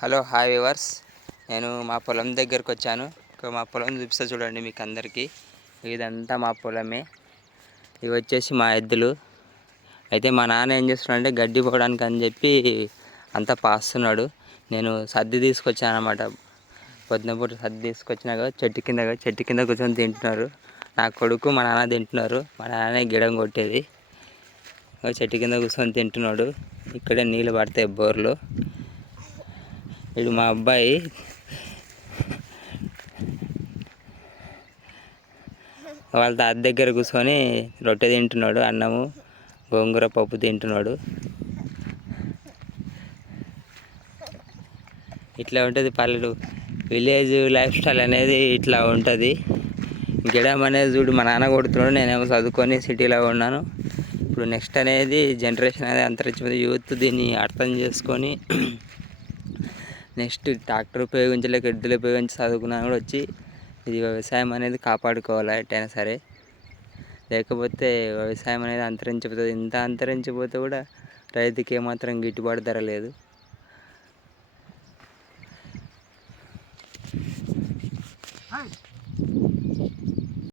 Hello hi viewers. నేను మా పొలం దగ్గరకు వచ్చాను. మా పొలం చూపిస్తా చూడండి మీకు అందరికీ. ఇదంతా మా పొలమే. ఇవి వచ్చేసి మా ఎద్దులు. అయితే మా నాన్న ఏం చేస్తున్నాడంటే గడ్డి పోవడానికి అని చెప్పి అంతా పాస్తున్నాడు. నేను సర్ది తీసుకొచ్చాను అన్నమాట. పొద్దునపూట సర్ది తీసుకొచ్చినాక చెట్టు కింద కూర్చొని తింటున్నారు. నా కొడుకు మా నాన్న తింటున్నారు. మా నాన్న గిడం కొట్టేది. చెట్టు కింద కూర్చొని తింటున్నాడు. ఇక్కడే నీళ్ళు పడతాయి బోర్లో. ఇది మా అబ్బాయి. వాళ్ళ తాత దగ్గర కూర్చొని రొట్టె తింటున్నాడు, అన్నము గోంగూర పప్పు తింటున్నాడు. ఇట్లా ఉంటుంది పల్లెలు. విలేజ్ లైఫ్ స్టైల్ అనేది ఇట్లా ఉంటుంది. గిడం అనేది చూడు మా నాన్న కొడుతున్నాడు, నేనేమో చదువుకొని సిటీలో ఉన్నాను. ఇప్పుడు నెక్స్ట్ అనేది జనరేషన్ అనేది అంతరించిపోయింది. యూత్ దీన్ని అర్థం చేసుకొని నెక్స్ట్ ట్రాక్టర్ ఉపయోగించలేక ఎద్దులు ఉపయోగించి చదువుకున్నా కూడా వచ్చి ఇది వ్యవసాయం అనేది కాపాడుకోవాలి ఎట్టయినా సరే. లేకపోతే వ్యవసాయం అనేది అంతరించిపోతుంది. ఇంత అంతరించిపోతే కూడా రైతుకి ఏమాత్రం గిట్టుబాటు ధర లేదు.